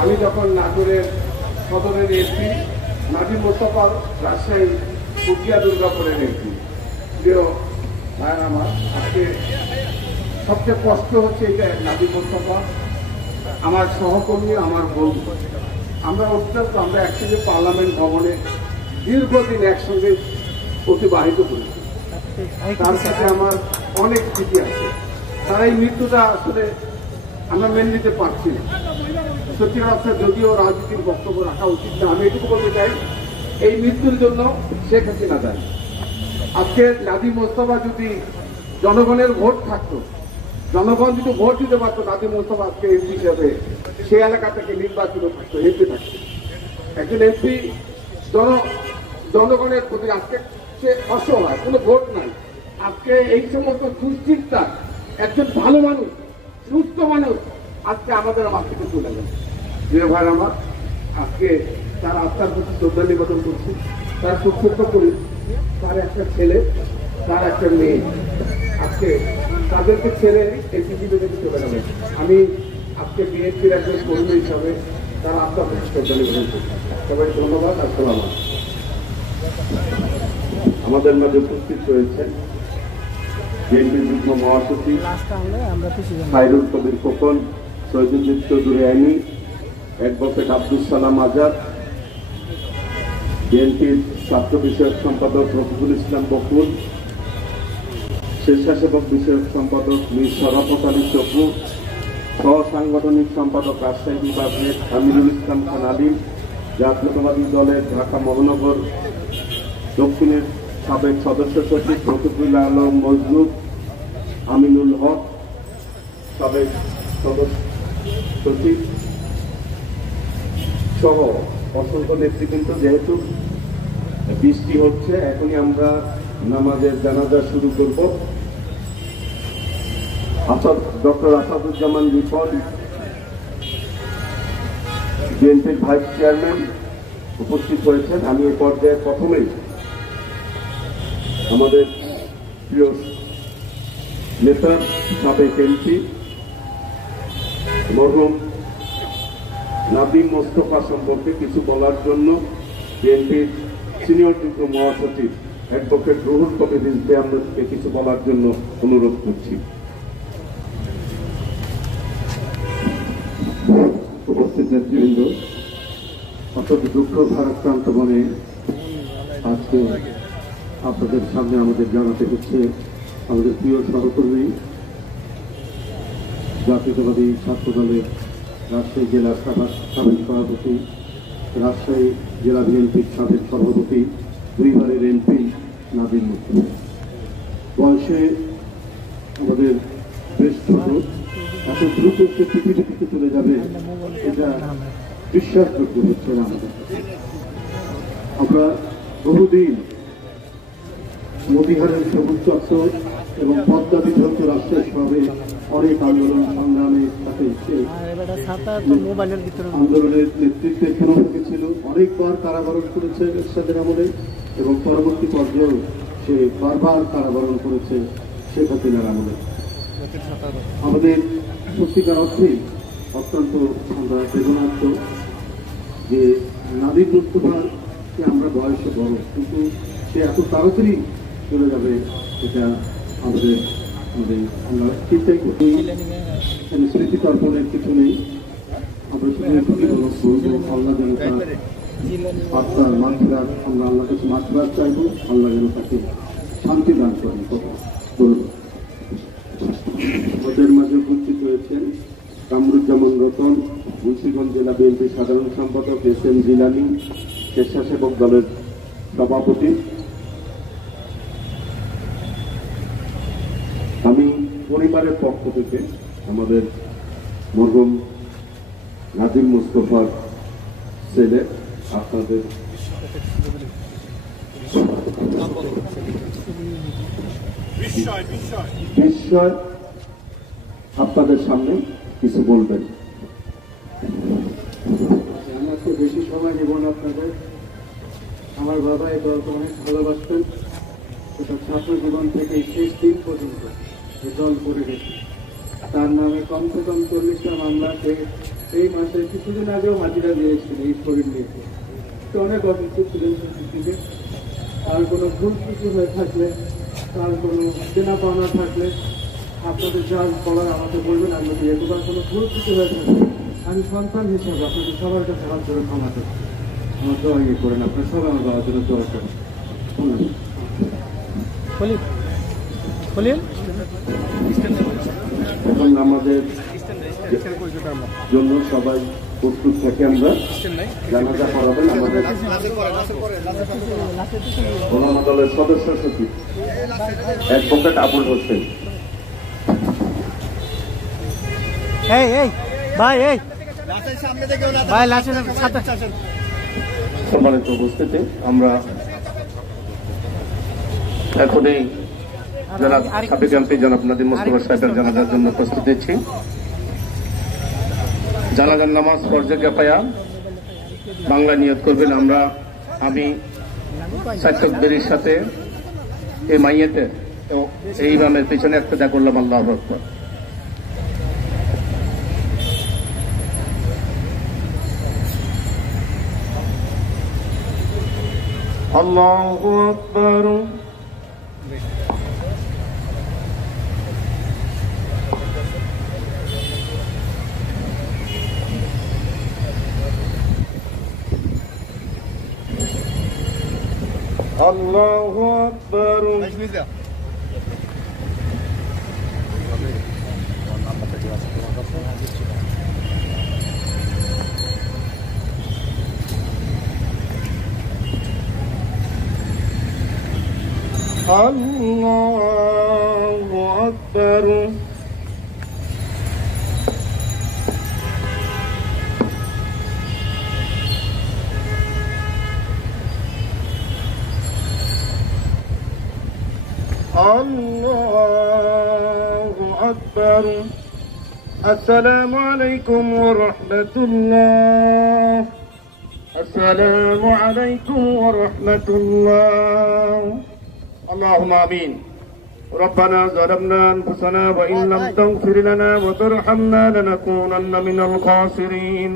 আমি যখন নাটোরের সদরের এমপি, নাজিম মোস্তফা রাজশাহী কুটিয়া দুর্গাপুরের এমপি। প্রিয় ভাইয়ের আমার, আজকে সবচেয়ে কষ্ট হচ্ছে এটা, নাজিম মোস্তফা আমার সহকর্মী, আমার বন্ধু। আমরা অত্যন্ত আমরা একসঙ্গে পার্লামেন্ট ভবনে দীর্ঘদিন একসঙ্গে অতিবাহিত করেছি। তার সাথে আমার অনেক স্মৃতি আছে। তার এই মৃত্যুটা আসলে আমরা মেনে নিতে পারছি না। সত্যিকার অর্থে যদিও রাজনীতির বক্তব্য রাখা উচিত না, আমি এটুকু বলতে চাই, এই মৃত্যুর জন্য শেখ হাসিনা দায়ী। আজকে নাজিম মোস্তফা যদি জনগণের ভোট থাকতো, জনগণ যদি ভোট দিতে পারতো, নাজিম মোস্তফা আজকে এমপি হিসেবে সে এলাকা থেকে নির্বাচিত থাকতো, এমপি থাকতো। একজন এমপি জনগণের প্রতি, আজকে সে অসহায়, কোনো ভোট নাই। আজকে এই সমস্ত দুশ্চিন্তা একজন ভালো মানুষ, সুস্থ মানুষ আজকে আমাদের মাঠ থেকে চলে গেল। যে ভাই আমার, আজকে তার আত্মার প্রতি শ্রদ্ধা নিবেদন করছি। তার সুস্থ করি, তার একটা ছেলে, তার একটা মেয়ে, আজকে তাদেরকে ছেড়ে এই পৃথিবী থেকে চলে গেল। আমি আজকে বিএনপির একজন কর্মী হিসাবে তার আত্মার প্রতি শ্রদ্ধা নিবেদন করছি। সবাই ধন্যবাদ। আসসালাম। আমাদের মাঝে উপস্থিত রয়েছেন বিএনপির যুগ্ম মহাসচিব খায়রুল কবির খোকন, শহীদুল চৌধুরী আইনি, অ্যাডভোকেট আব্দুল সালাম আজাদ, বিএনপির ছাত্র বিষয়ক সম্পাদক রফিকুল ইসলাম বকুল, স্বেচ্ছাসেবক বিষয়ক সম্পাদক মীর শরাফত আলী চকু, সহ সাংগঠনিক সম্পাদক রাজশাহী বিভাগের আমিরুল ইসলাম খান আলিম, জাতীয়তাবাদী দলের ঢাকা মহানগর দক্ষিণের সাবেক সদস্য সচিব রফিকুল আলম মজনু, আমিনুল হক সাবেক সদস্য সচিব সহ অসংখ্য নেতৃবৃন্দ। যেহেতু বৃষ্টি হচ্ছে, এখনই আমরা নামাজের জানাজা শুরু করব। ডক্টর আসাদুজ্জামান রিপন, বিএনপির ভাইস চেয়ারম্যান উপস্থিত হয়েছেন। আমি এই পর্যায়ে প্রথমেই আমাদের প্রিয় নেতা, সাবেক এমপি মরহুম নাজিম মোস্তফা সম্পর্কে কিছু বলার জন্য বিএনপির সিনিয়র যুগ্ম মহাসচিব অ্যাডভোকেট রুহুল কবির রিজভী আহমেদকে কিছু বলার জন্য অনুরোধ করছি। উপস্থিত নেতৃবৃন্দ, অত্যন্ত দুঃখ ভারাক্রান্ত মনে আজকে আপনাদের সামনে আমাদের জানাতে হচ্ছে আমাদের প্রিয় সহকর্মী, জাতীয়তাবাদী ছাত্র দলের রাজশাহী জেলার সাবেক সভাপতি, রাজশাহী জেলা বিএনপির সাবেক সভাপতি, দুইবারের এমপি নাজিম মোস্তফা। বয়সে আমাদের বেশ ছোট, এত দ্রুত সে পৃথিবী থেকে চলে যাবে এটা বিশ্বাসযোগ্য হচ্ছে না আমাদের। আমরা বহুদিন মতিহারের সবুজ চত্বর এবং পদ্মা বিধ্বস্ত রাষ্ট্রের সবে অনেক আন্দোলন সংগ্রামে সাথে আন্দোলনের নেতৃত্বে শুরু ছিল। অনেকবার কারাবরণ করেছে এরশাদের আমলে এবং পরবর্তী পর্যায়েও সে বারবার কারাবরণ করেছে শেখ হাসিনার আমলে। আমাদের সত্যিকার অর্থেই অত্যন্ত আমরা বেদনার্থ যে নাজিম মোস্তফাকে আমরা বয়সে বড়, কিন্তু সে এত তাড়াতাড়ি চলে যাবে এটা আমরা চিন্তাই করি। স্মৃতি তর্পণের কিছু নেই, আমরা শুধু আল্লাহ যেন তার আত্মার মাঠরাত, আমরা আল্লাহ কাছে মাঠরাত চাইব, আল্লাহ যেন তাকে শান্তি দান করেন। ওদের মাঝে উপস্থিত হয়েছেন কামরুজ্জামান রতন, মুন্সিগঞ্জ জেলা বিএনপির সাধারণ সম্পাদক, এস.এম. জিলানী, স্বেচ্ছাসেবক দলের সভাপতি। আমি পরিবারের পক্ষ থেকে আমাদের মরহুম নাজিম মোস্তফার ছেলে আপনাদের বিস্ময় আপনাদের সামনে কিছু বলবেন। আমার তো বেশি সময় নেব না আপনাদের। আমার বাবা এই দলকে অনেক ভালোবাসতেন, সেটা ছাত্র জীবন থেকে শেষ দিন পর্যন্ত এই দল করে গেছে। তার নামে কমসে কম 40টা মামলাতে এই মাসে কিছুদিন আগেও মাটিটা দিয়েছিল এই শরীর নিয়ে, তো অনেক অসুস্থ ছিলেন থেকে। আর কোনো ভুল কিছু হয়ে থাকলে, তার কোনো চেনা পাওনা থাকলে আপনাদের যা বলার আমাকে বলবেন, আমি দিয়ে দেবো। কোনো ভুল কিছু হয়ে থাকলে আমি সন্তান হিসাবে আপনাদের সবার কাছে হাত ধরে ক্ষমা করছি। আমার দোয়া ইয়ে করেন, আপনার সবাই আমার বাবার জন্য দোয়া করেন। এখন আমাদের জন্য সবাই প্রস্তুত থেকে আমরা জানাজা করাবেন। আমাদের ওলামা দলের সদস্য সচিব অ্যাডভোকেট আবুল হোসেন। সম্মানিত উপস্থিতি, আমরা এখনই জনাব সাবেক এমপি জনাব নাদিম মোস্তফা সাহেবের জানাজার জন্য প্রস্তুত নিচ্ছি। জানাজার নামাজ ফরজে কিফায়া বাংলা নিয়ত করবেন। আমি সাইতকবেরির সাথে এই মাইয়েতে এই ইমামের পিছনে একটা করলাম। আল্লাহু আকবার। আল্লাহু আকবার। আল্লাহু আকবার। আল্লাহু আকবার। আল্লাহু আকবার। আসসালামু আলাইকুম ওয়া রাহমাতুল্লাহ। আসসালামু আলাইকুম ওয়া রাহমাতুল্লাহ। اللهم آمين. ربنا ظلمنا أنفسنا وإن لم تغفر لنا وترحمنا لنكونن من الخاسرين.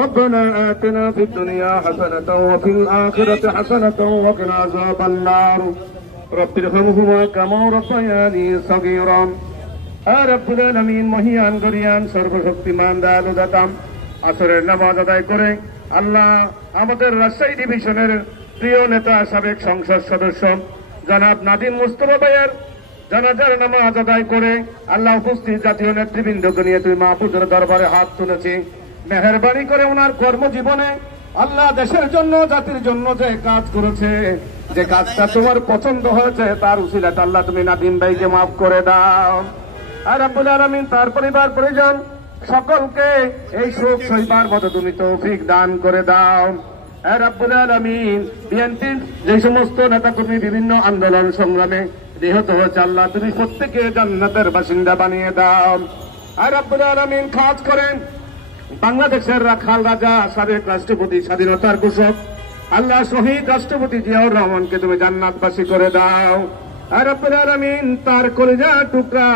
ربنا آتنا في الدنيا حسنة وفي الآخرة حسنة وقنا عذاب النار. رب ارحمهما كما ربياني صغيرا. رب العالمين মহিয়ান গরিয়ান সর্বশক্তিমান দয়ালু দাতা, আসরের নামাজ আদায় করে আল্লাহ আমাদের রাজশাহী ডিভিশনের প্রিয় নেতা সাবেক সংসদ সদস্য জনাব নাদিম মোস্তফা ভাইয়ের জানাজার নামাজ আদায় করে আল্লাহ উপস্থিত জাতীয় নেতৃবৃন্দকে নিয়ে তুই মাহফুজের দরবারে হাত তুলেছি। মেহেরবানি করে ওনার কর্মজীবনে আল্লাহ দেশের জন্য জাতির জন্য যে কাজ করেছে, যে কাজটা তোমার পছন্দ হয়েছে, তার উসিলাতে আল্লাহ তুমি নাদিম ভাইকে মাফ করে দাও। আর রব্বুল আলামিন তার পরিবার পরিজন সকলকে এই শোক সইবার মতো তুমি তৌফিক দান করে দাও। রব্বুল আলামিন বিএনপির যে সমস্ত নেতাকর্মী বিভিন্ন আন্দোলন সংগ্রামে নিহত হয়েছে, আল্লাহ তুমি প্রত্যেকে জান্নাতের বাসিন্দা বানিয়ে দাও। আর রব্বুল আলামিন খাস করেন বাংলাদেশের রাখাল রাজা সাবেক রাষ্ট্রপতি স্বাধীনতার ঘোষক আল্লাহ শহীদ রাষ্ট্রপতি জিয়াউর রহমানকে তুমি জান্নাতবাসী করে দাও। আর রব্বুল আলামিন তার কলিজা টুকরা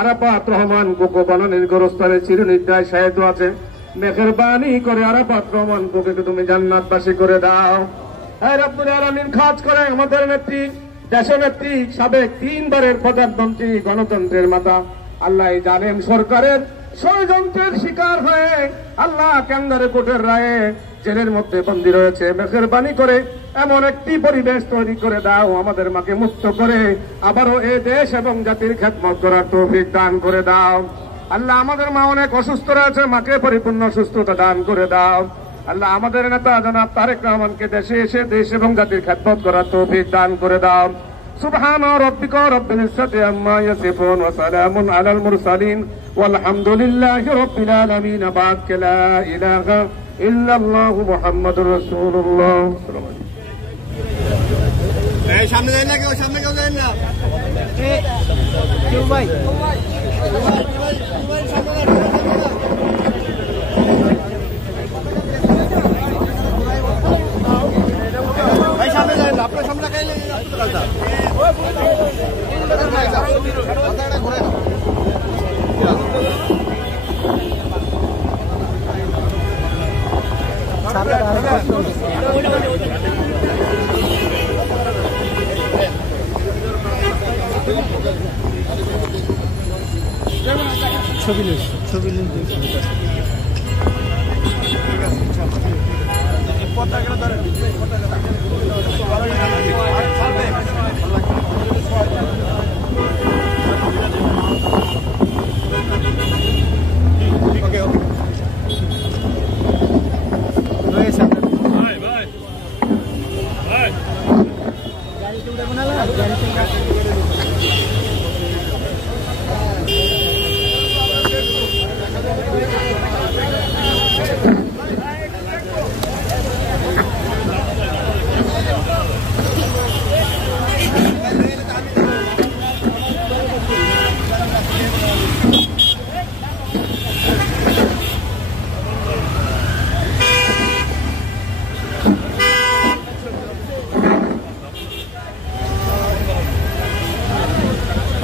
আরাফাত রহমান কোকো বানানের গোরস্থানে চিরনিদ্রায় শায়িত আছে, মেহেরবানি করে আরাফাত রহমান কোকে তুমি জান্নাতবাসী করে দাও। হে রব্বুল আলামিন খাস করে আমাদের নেত্রী দেশনেত্রী সাবেক 3 বারের প্রধানমন্ত্রী গণতন্ত্রের মাতা আল্লাহ জানেন সরকারের ষড়যন্ত্রের শিকার হয়ে আল্লাহ ক্যাঙ্গারে কোর্টের রায়ে জেলের মধ্যে বন্দী রয়েছে, মেহেরবানি করে এমন একটি পরিবেশ তৈরি করে দাও, আমাদের মাকে মুক্ত করে আবারও এ দেশ এবং জাতির খেদমত করার তৌফিক দান করে দাও। আল্লাহ আমাদের মা অনেক অসুস্থ রয়েছে, মাকে পরিপূর্ণ সুস্থতা দান করে দাও। আল্লাহ আমাদের নেতা জনাব তারেক রহমানকে দেশে এসে দেশ এবং জাতির খেদমত করার তৌফিক দান করে দাও। সুবহান রাব্বিকা রাব্বিল ইজ্জাতি আম্মা ইয়াসিফুন ওয়া সালামুন আলাল মুরসালিন ওয়ালহামদুলিল্লাহি রাব্বিল আলামিন। বাদ লা ইলাহা ইল্লাল্লাহু মুহাম্মাদুর রাসূলুল্লাহ। এই সামনে যাই না, কেউ সামনে কেউ যাই না। কেউ ভাই ভাই সামনে যাই না, আপনার সামনে খাইলে ঘুরে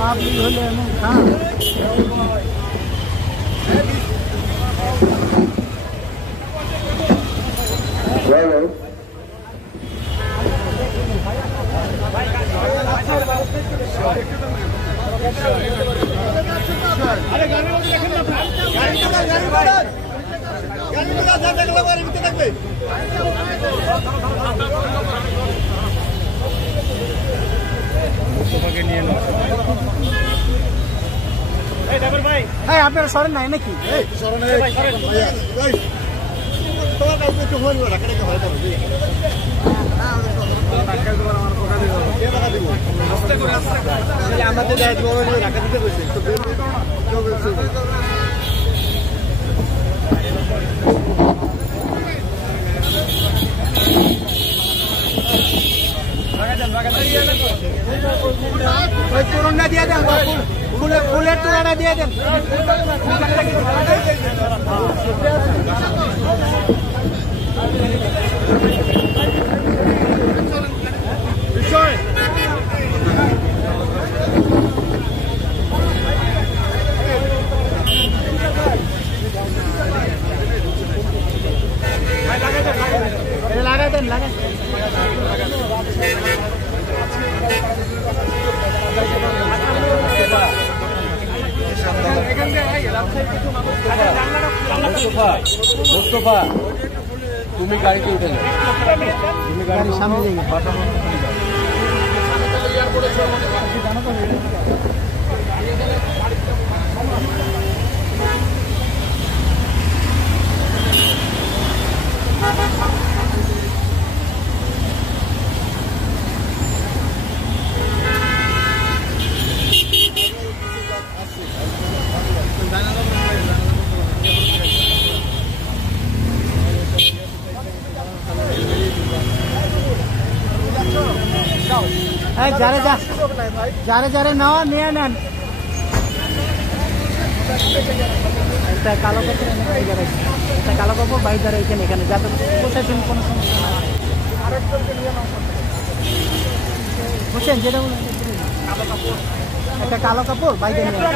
ছবি হলে এমন খান আপনারা সরেন নাই নাকি তোরণটা দিয়ে দেন ফুলের তোড়াটা দিয়ে দেন লাগাই দেন লাগাই মোস্তফা তুমি গাড়িতে উঠে যাও তুমি গাড়ির সামনে যারে নেওয়া নিয়ে নেন একটা কালো কাপড় একটা কালো কাপড় বাইরে দ্বারা এখানে যাতে প্রশাসন কোনো সমস্যা না বুঝছেন যেটা একটা কালো কাপড় বাইরে নিয়ে